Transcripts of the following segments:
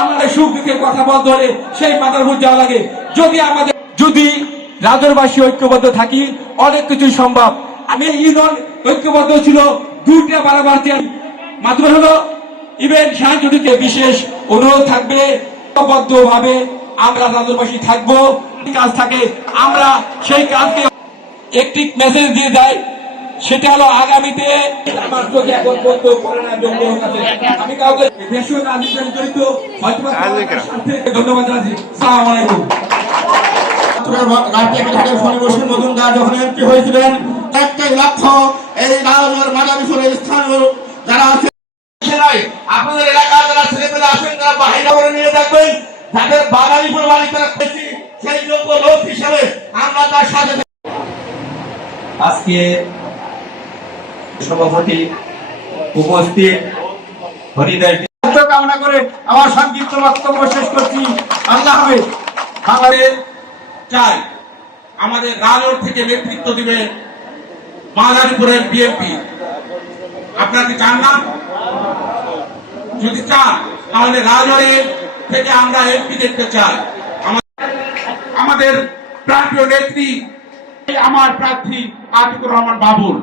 আমরা বারবার সুখ কথা সেই মাথার যাওয়া লাগে। যদি আমাদের যদি রাজরবাসী ঐক্যবদ্ধ থাকি, অনেক সম্ভব। আমি ঐক্যবদ্ধ ছিল দুইটা বারবার মাত্র হলো। শাহজুটিতে বিশেষ অনুরোধ থাকবে। ঐক্যবদ্ধ ভাবে আমরা রাজরবাসী থাকব। কাজ থাকে, আমরা সেই কাজকে একটি মেসেজ দিয়ে দেয়। সেটা হলো আগামীতে আমার চোখে এখন বন্ধ করে না জঙ্গলের কাছে আমি কাউকে দেশীয় রাজনীতিতে জড়িত হয়তো বা কারোর সাথে ধন্যবাদ জানাচ্ছি। সালাম আলাইকুম। মজুমদার যখন এমপি হয়েছিলেন একটাই লক্ষ্য এই রাজনগর মাদারীপুরের স্থানীয় যারা আছে আপনাদের এলাকার যারা ছেলেপেলে আছেন তারা বাহিনী করে নিয়ে থাকবেন যাদের বাঙালিপুর বাড়ি তারা সেই যোগ্য লোক হিসেবে আমরা তার সাথে আজকে সভাপতি উপস্থিত, হরিদাস কামনা করে আমার সংক্ষিপ্ত বক্তব্য শেষ করছি। আল্লাহ আমাদের চাই আমাদের রাজর থেকে নেতৃত্ব দিবেন মাদারীপুরের বিএনপি আপনারা কি চান না? যদি চান, তাহলে রাজরের থেকে আমরা এমপি দেখতে চাই। আমাদের প্রান্তীয় নেত্রী আমার প্রার্থী আতিকুর রহমান বাবুল।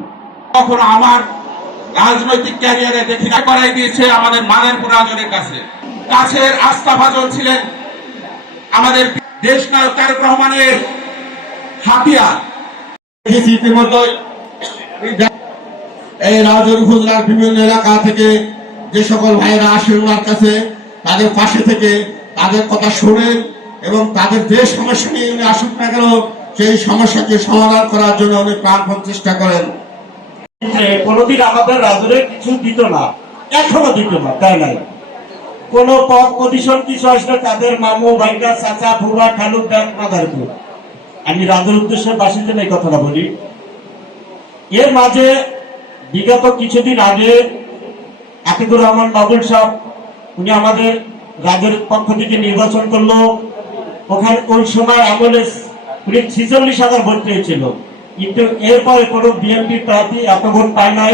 কখনো আমার রাজনৈতিক ক্যারিয়ারে দেখি না করাই দিয়েছে আমাদের রাজনের কাছে। কাছের ছিলেন আমাদের দেশ নায়ক তারেক রহমানের হাতিয়ার। এই বিভিন্ন এলাকা থেকে যে সকল ভাইয়েরা আসেন ওনার কাছে, তাদের পাশে থেকে তাদের কথা শোনেন এবং তাদের যে সমস্যা নিয়ে উনি আসুক না কেন, সেই সমস্যাকে সমাধান করার জন্য উনি প্রাণপণ চেষ্টা করেন। কোনোদিন আমাদের রাজরে কিছু দিত না, এখনও দিত না তাই নাই। কোন পদ পজিশন কিছু আসলে তাদের মামু ভাইকা চাচা খালু আমি রাজের উদ্দেশ্যে বাসীদের এই কথাটা বলি। এর মাঝে বিগত কিছুদিন আগে আতিকুর রহমান বাবুল সাহ, উনি আমাদের রাজের পক্ষ থেকে নির্বাচন করল। ওখানে ওই সময় আমলে ছিচল্লিশ হাজার ভোট পেয়েছিল। কিন্তু এরপরে কোনো বিএনপি প্রার্থী এত ভোট পায় নাই।